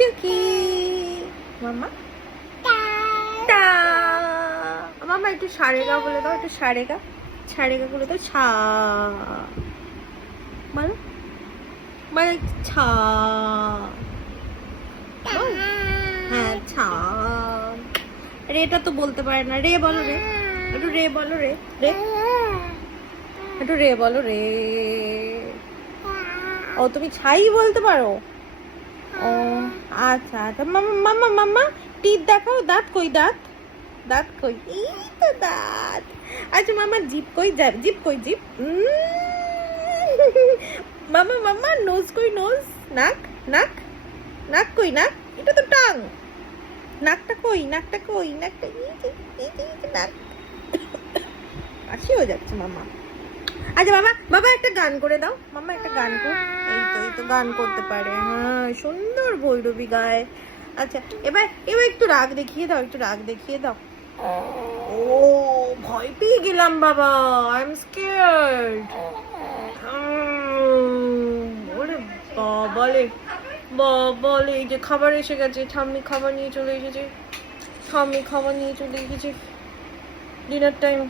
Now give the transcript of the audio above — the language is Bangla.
টুকি মাম্মা টা মাম্মা একটু সারেগা বলে দাও, একটু সারেগা বলে দাও। ছা বলো বলো ছা বল। হ্যাঁ ছা। রেটা তো বলতে পারে না। রে বলো রে, একটু রে বলো রে, রে একটু রে বলো রে। ও তুমি ছাই বলতে পারো? ও আচ্ছা আচ্ছা। মাম্মা মাম্মা মাম্মা টিথ দেখাও। দাঁত কই? দাঁত দাঁত কই? এই তো দাঁত। আচ্ছা মাম্মা জিভ কই? জিভ কই? জিভ মাম্মা মাম্মা নোজ কই? নোজ। নাক নাক নাক কই? নাক এটা তো টাং। নাকটা কই? নাকটা কই? নাকটা নাক কাশি হয়ে যাচ্ছে মাম্মা। আচ্ছা বাবা বাবা একটা গান করে দাও। মাম্মা একটা গান কর। এই তো গান করতে পারে। হ্যাঁ সুন্দর ভৈরবী গায়। আচ্ছা এবার এবার একটু রাগ দেখিয়ে দাও, একটু রাগ দেখিয়ে দাও। ও ভয় পেয়ে গেলাম বাবা, আই এম স্কেয়ার্ড। ওরে বাবালে বাবালে, এই যে খাবার এসে গেছে। ঠাম্মি খাবার নিয়ে চলে এসেছে। ঠাম্মি খাবার নিয়ে চলে এসেছে। Dinner time.